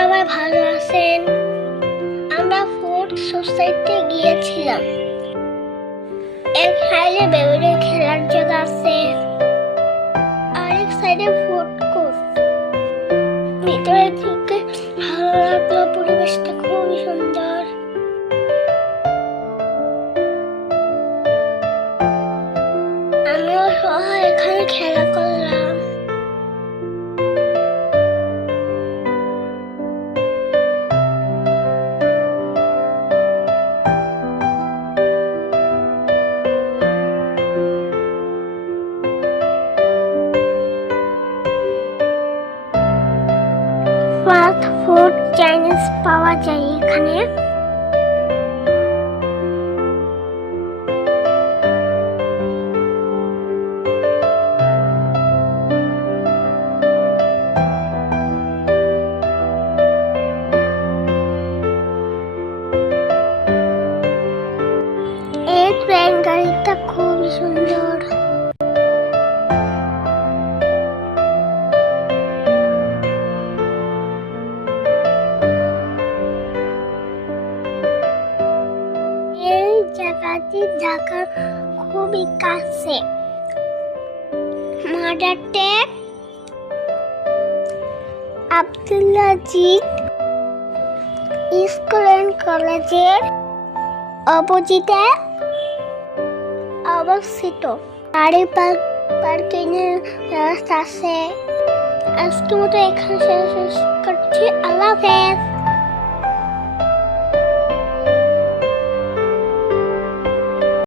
আছেন? আমরা fort society গিয়েছিলাম। এক সাইডে বেবুদের খেলার জায়গা আছে, আরেক সাইডে ফুড কোর্ট। ভিতরে থেকে ভালো লাগল, পরিবেশটা খুবই সুন্দর। আমিও সহ এখানে খেলা করলাম। ফাস্ট ফুড চাইনিজ পাওয়া যায় এখানে এই ট্রেন গাড়িটা খুবই সুন্দর জায়গাটি ঢাকার খুবই কাছে মাদার টেক আব্দুল্লাজিদ স্কুল অ্যান্ড কলেজের অপোজিটে অবস্থিত গাড়ি পার্ক পার্কিংয়ের ব্যবস্থা আছে আজকে মতো এখানে শেষ করছি আল্লাহ হাফেজ